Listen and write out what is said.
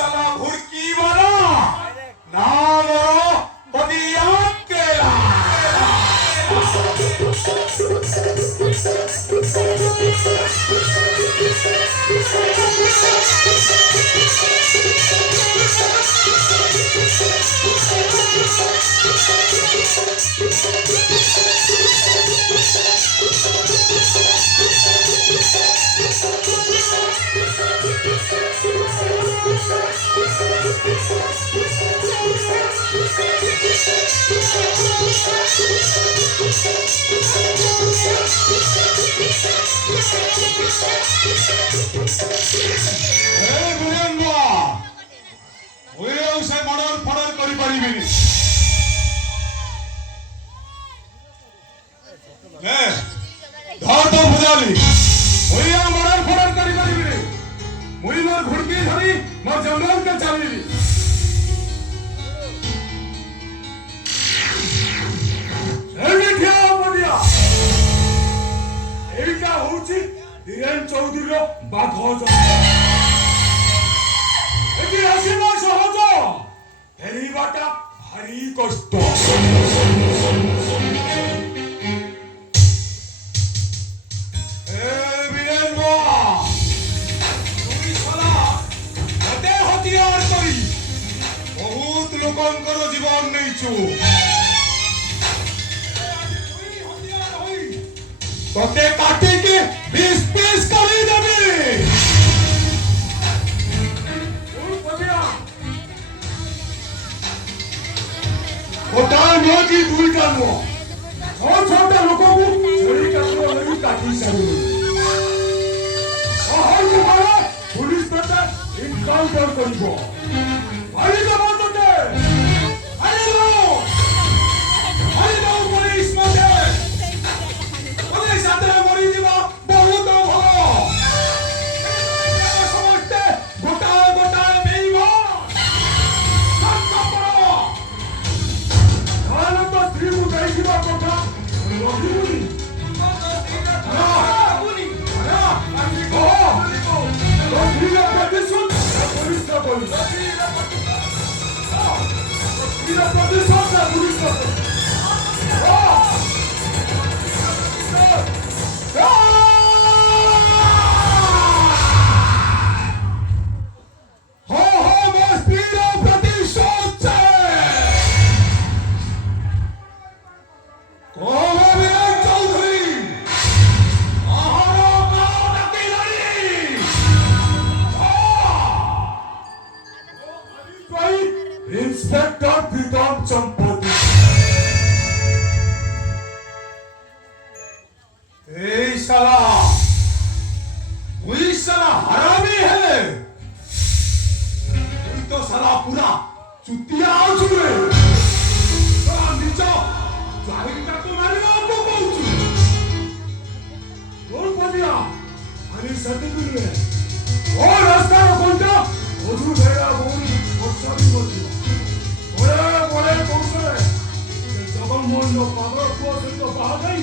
साला भुरकी वाला नाम बदियान केला से मर्डर फर्डर करि परिबिनी ने धर तो बुझाली ओया मर्डर फर्डर करि परिबिनी मुई मोर घुड़की धरी मोर जंगल के चालीली एडी ठिया बडिया एटा होची धीरेन चौधरी रो बाघ एटी आसीबा सहज फेरिबाटा भारी कष्ट ए वीरेंद्र तुई साला हते हथियार करी बहुत लोकंकर जीवन नैछु तते काटी के 20 पीस करी देबी होटल में की दूर का नो और छोटे लोगों को छड़ी का तो नहीं काटी सरू और हर जगह पुलिस ने इनकाउंटर करिबो भाई का बात होते अरे लो पुलिस मते पुलिस आते मरी जीवा बहुत भलो समझते गोटाए गोटाए बेईमा इंस्पेक्टर प्रीतम चंपती ए साला वही साला हरामी है वही तो साला पूरा चुतिया आओ छुरे साला नीचा जाहिर का तो मारे आपको पहुंचू और बढ़िया अरे सर्टिफिकेट है और रास्ता को कोंटा ओझू भेड़ा बोली और सभी बोली ओरे बोले कौन से जब मन लो पागल को से तो बाहर गई